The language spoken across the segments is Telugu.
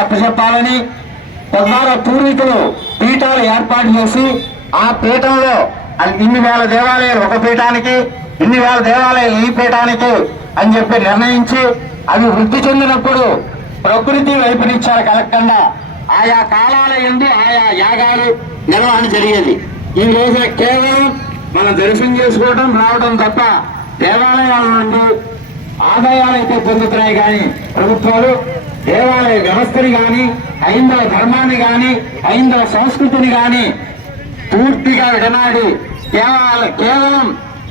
అప్పచెప్పాలని తద్వారా పూర్వీకులు పీఠాలు ఏర్పాటు చేసి ఆ పీఠంలో ఇన్ని వేల దేవాలయాలు ఒక పీఠానికి ఇన్ని వేల దేవాలయాలు ఈ పీఠానికి అని చెప్పి నిర్ణయించి అవి వృద్ధి చెందినప్పుడు ప్రకృతి వైపునిచ్చారు కలగకుండా ఆయా కాలాల ఎందు ఆయా యాగాలు నిర్వహణ జరిగేది. ఈ రోజున కేవలం మనం దర్శనం చేసుకోవడం రావడం తప్ప దేవాలయాల నుండి ఆదాయాలు అయితే పొందుతున్నాయి కానీ ప్రభుత్వాలు దేవాలయ వ్యవస్థని కానీ హైందవ ధర్మాన్ని కానీ హైందవ సంస్కృతిని కానీ పూర్తిగా విడనాడి కేవలం కేవలం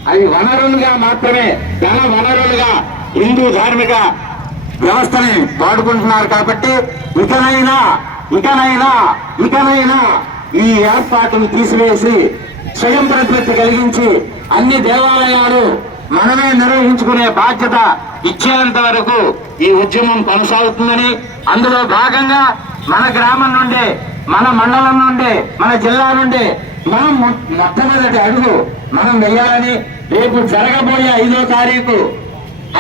అవి వనరులుగా మాత్రమే ధన వనరులుగా హిందూ ధార్మిక వ్యవస్థని వాడుకుంటున్నారు కాబట్టి ఇకనైనా ఇకనైనా ఇకనైనా ఈ ఏర్పాటును తీసివేసి స్వయం ప్రతిపత్తి కలిగించి అన్ని దేవాలయాలు మనమే నిర్వహించుకునే బాధ్యత ఇచ్చేంత వరకు ఈ ఉద్యమం కొనసాగుతుందని అందులో భాగంగా మన గ్రామం నుండి మన మండలం నుండి మన జిల్లా నుండి మనం మొట్టమొదటి అడుగు మనం వెయ్యాలని రేపు జరగబోయే ఐదో తారీఖు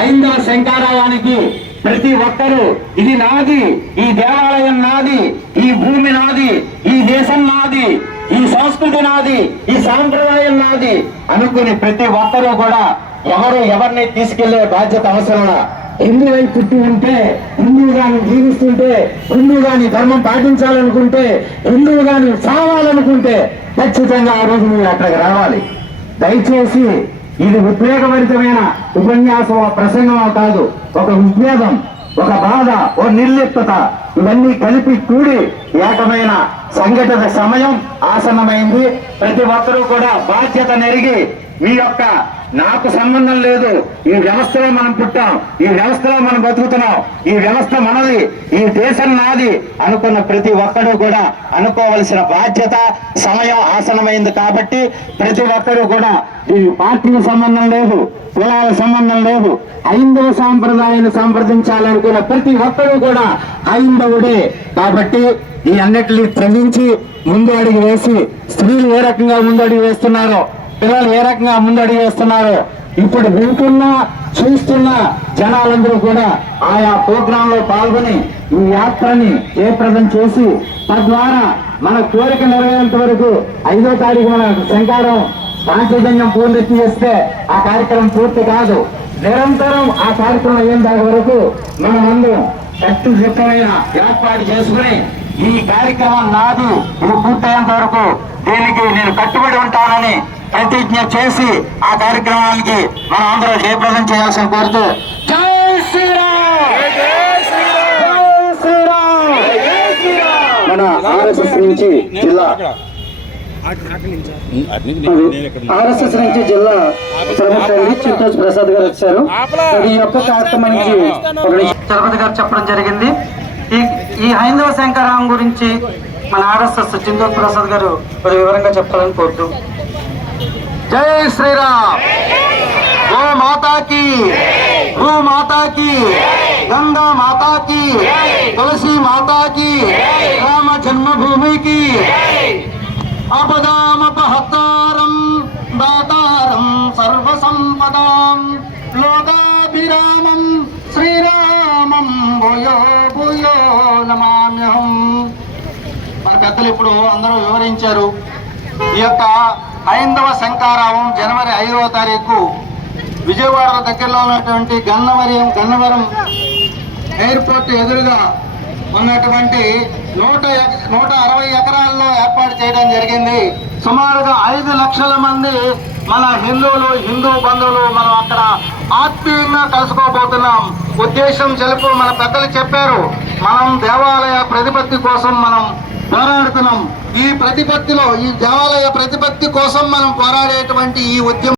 ఐదవ శంకారాయానికి ప్రతి ఒక్కరూ ఇది నాది ఈ దేవాలయం నాది ఈ భూమి నాది ఈ దేశం నాది ఈ సంస్కృతి నాది ఈ సాంప్రదాయం నాది అనుకుని ప్రతి ఒక్కరూ కూడా ఎవరు ఎవరిని తీసుకెళ్ళే బాధ్యత అవసరమా? హిందువై పుట్టి ఉంటే హిందువుగాని జీవిస్తుంటే హిందువుగాని ధర్మం పాటించాలనుకుంటే హిందువుగాని చావాలనుకుంటే ఖచ్చితంగా ఆ రోజు మీరు అక్కడికి రావాలి. దయచేసి ఇది ఉద్వేగభరితమైన ఉపన్యాసం ప్రసంగం కాదు. ఒక ఉద్వేగం ఒక బాధ ఓ నిర్లిప్తత ఇవన్నీ కలిపి కూడి ఏకమైన సంఘటన సమయం ఆసన్నమైంది. ప్రతి ఒక్కరూ కూడా బాధ్యత నెరిగి మీ యొక్క నాకు సంబంధం లేదు. ఈ వ్యవస్థలో మనం పుట్టాం. ఈ వ్యవస్థలో మనం బతుకుతున్నాం. ఈ వ్యవస్థ మనది. ఈ దేశం నాది అనుకున్న ప్రతి ఒక్కరూ కూడా అనుకోవలసిన బాధ్యత సమయం ఆసనమైంది కాబట్టి ప్రతి ఒక్కరూ కూడా ఈ పార్టీకి సంబంధం లేదు కులాల సంబంధం లేదు హైందవ సాంప్రదాయాన్ని సంప్రదించాలనుకున్న ప్రతి ఒక్కరూ కూడా హైందవుడే కాబట్టి ఈ అన్నిటిని త్రవించి ముందు అడుగు వేసి స్త్రీలు ఏ రకంగా ముందు అడుగు వేస్తున్నారో పిల్లలు ఏ రకంగా ముందడుగు వేస్తున్నారో ఇప్పుడు వింటున్నా చూస్తున్న జనాలందరూ కూడా ఆయా ప్రోగ్రామ్లో పాల్గొని ఈ యాత్రని జయప్రదం చేసి తద్వారా మన కోరిక నెరవేరేంత వరకు ఐదో తారీఖు మన శంకారం పాంచజన్యం పూర్తి చేస్తే ఆ కార్యక్రమం పూర్తి కాదు. నిరంతరం ఆ కార్యక్రమం అయ్యేంత వరకు మనమందరం కట్టు సిద్ధమైన ఏర్పాటు చేసుకుని ఈ కార్యక్రమం నాది ఇది పూర్తయ్యేంత వరకు దీనికి నేను కట్టుబడి ఉంటానని ప్రతిజ్ఞ చేసి ఆ కార్యక్రమానికి మనం అందరూ జయప్రదం చేయాల్సిన కోరుతూ జై శ్రీరామ్. మన ఆర్ఎస్ఎస్ నుంచి జిల్లా ఆర్ఎస్ఎస్ నుంచి జిల్లా ప్రముఖులు చింతోజ్ ప్రసాద్ గారు వచ్చారు ఈ యొక్క కార్యక్రమానికి చలపతి గారు చెప్పడం జరిగింది ఈ ఈ హైందవ శంకరాం గురించి మన ఆర్ఎస్ఎస్ చిందూర్ ప్రసాద్ గారు మరి వివరంగా చెప్పాలని కోరుతూ జై శ్రీరామ్. గో మాతాకి. భూ మాతాకి. గంగా మాతాకి. తులసి మాతాకి. రామ జన్మభూమికి. అపదామపహత్తారం దాతారం సర్వ సంపదాం లోకాభిరామం శ్రీరామం భూయో భూయో నమామ్యహం. మన పెద్దలు ఇప్పుడు అందరూ వివరించారు. ఈ యొక్క హైందవ శంకారావం జనవరి ఐదవ తారీఖు విజయవాడ దగ్గరలో ఉన్నటువంటి గన్నవరం గన్నవరం ఎయిర్పోర్ట్ ఎదురుగా ఉన్నటువంటి నూట నూట అరవై ఎకరాల్లో ఏర్పాటు చేయడం జరిగింది. సుమారుగా ఐదు లక్షల మంది మన హిందువులు హిందూ బంధువులు మనం అక్కడ ఆత్మీయంగా కలుసుకోబోతున్నాం. ఉద్దేశం చెలుపు మన పెద్దలు చెప్పారు. మనం దేవాలయ ప్రతిపత్తి కోసం మనం పోరాడుతున్నాం ఈ ప్రతిపత్తిలో ఈ దేవాలయ ప్రతిపత్తి కోసం మనం పోరాడేటువంటి ఈ ఉద్యమం